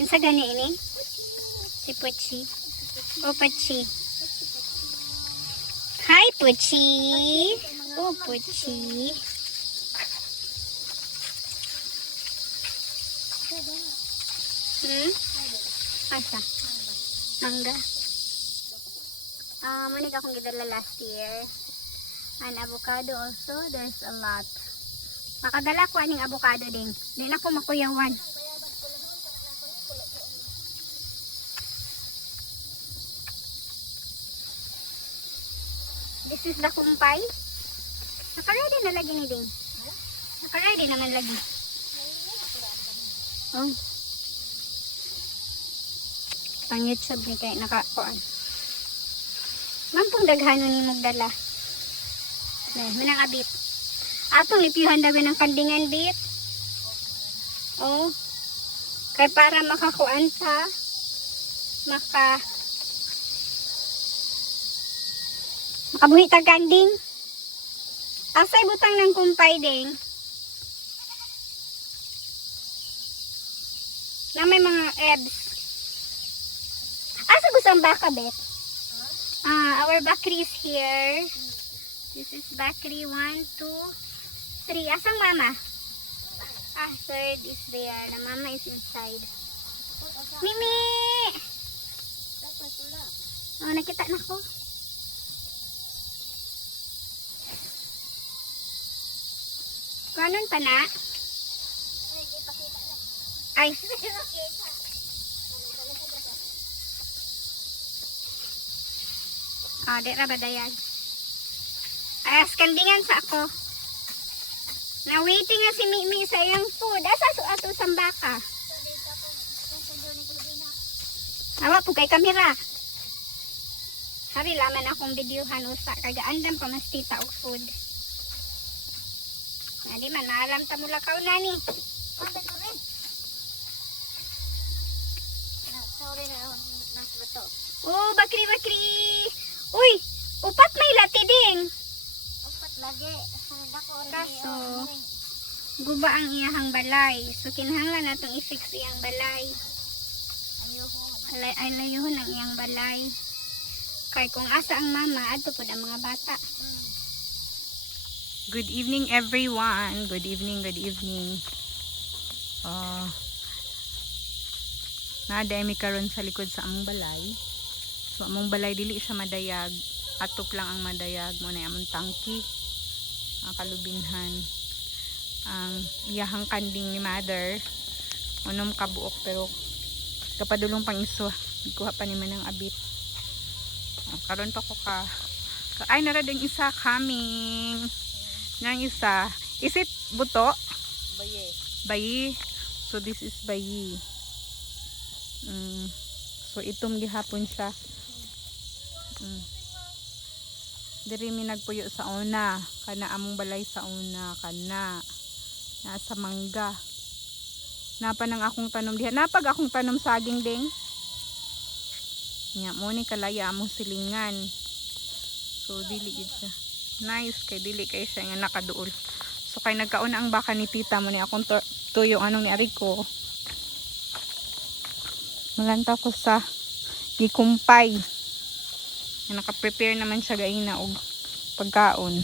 Kinsa gani ini? Si Puchi. Oh, Puchi. Hi, Puchi. Oh, Puchi. Asa? Mangga. Manig akong gidala last year. And avocado also, there's a lot. Makadala ko aning avocado din. Di na ko makuyawan. This is the kumpay. Naka-ready na lagi ni Ding. Naka-ready naman lagi. Oh. Pang YouTube ni kay nakakuan. Mampong daghano ni magdala. Manang abit. Atong lipihan daw ng kandingan bit. Oh. Kay para makakuan sa makabuhi tag kanding. Asay butang ng kumpay ding. Na may mga ebs. Asa gustong baka bet? Our bakri is here. This is bakri 1, 2, 3. Asang mama? Third is there. The mama is inside. Mimi! Oh, nakita na ko. Kanon pa na? Ay. Di ra ba dayag? Ay, skandingan sa ako. Na-waiting na si Mimi sa iyang food. Asa su ato sang baka? Awa po kay kamera. Hari laman akong videohan usa. Kagaandam pa mas tita og food. Di man maalam ta mula kaw nani. Oh, bakri. Uy, upat may lati ding. Upat lagi. Kaso, guba ang iyahang balay. So, kinahanglan natong i-fix iyang balay. Layuhon ang iyang balay. Kay kung asa ang mama, ato po ang mga bata. Good evening everyone. Good evening. Naaday mi karon sa likod sa among balay. So among balay dili siya madayag. Atop lang ang madayag mo na among tangki. Ang kalubinhan. Ang iyahang kanding ni mother. Unom kabuok pero kapadulong pang iswa. Ikuha pa ni manang abit. Karon pa ko ay nara ding isa coming. Nang isa. Is it buto? Bayi. So this is bayi. So itom gihapon siya. Diri mi nagpuyo sa una. Kana among balay sa una. Kana. Nasa mangga. Napa nang akong tanom diha. Napag akong tanom saging ding. Nya mo ni kalaya among silingan. So dili gid siya. Nice kay dili kay siya nga nakaduol. So kay nagkauna ang baka ni tita mo ni akong tuyo anong ni Ariko. Malanta ko sa gikumpay. Naka-prepare naman siya gaina og pagkaon.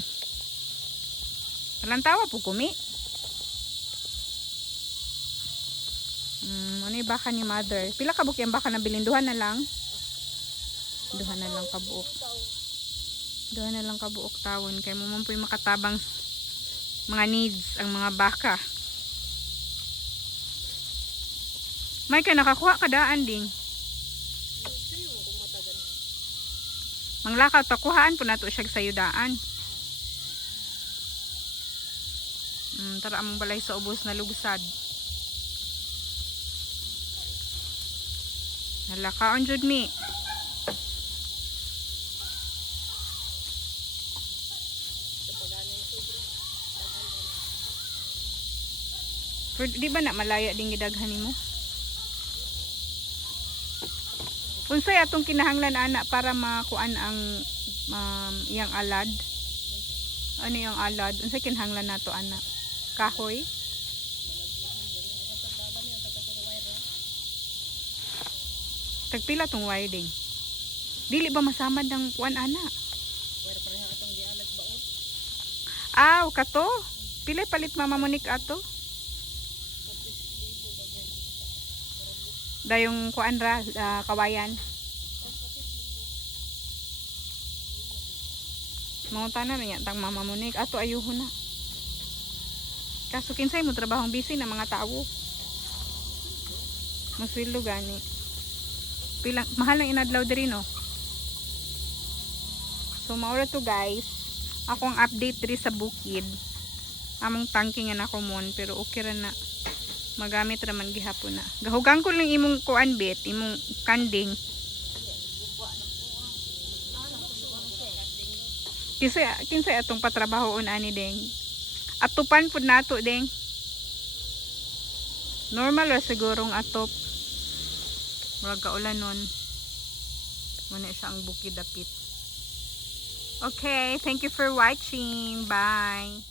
Malantawa po kumi. Ano yung baka ni mother? Pila ka buki ang baka na bilin? Duha na lang kabuok. Duha na lang kabuok tawon. Kaya mo man po yung makatabang mga needs ang mga baka. May ka nakakuha ka daan ding. Manglakaw takuhaan po nato siya sa daan. Tara among balay sa ubos na lugsad. Nalakaon jud mi. Pero di ba na malaya din gidaghan nimo? Unsay atong kinahanglan ana para makuan ang iyang alad? Ano yung alad? Unsay kinahanglan nato ana? Kahoy? Tagpila tong wiring. Dili ba masamad ng kuan ana? Aw, kato. Pila palit Mama Monique ato? Dayong kuan ra kawayan. Mga tanan niya tang Mama Monique ato ayuhon na. Kaso kinsay mo trabahong busy na mga tao. Masweldo gani. Pilang mahal ang inadlaw diri no. So maura to guys. Akong update diri sa bukid. Among tangking nga nako mon pero okay ra na. Magamit ra man gihapon na. Gahugang ko lang imong kuan bit, imong kanding. Kinsay atong patrabahoon ani deng. Atupan pud nato deng. Normal ra sigurong atop. Murag kaulan nun. Muna siya ang bukid dapit. Okay, thank you for watching. Bye.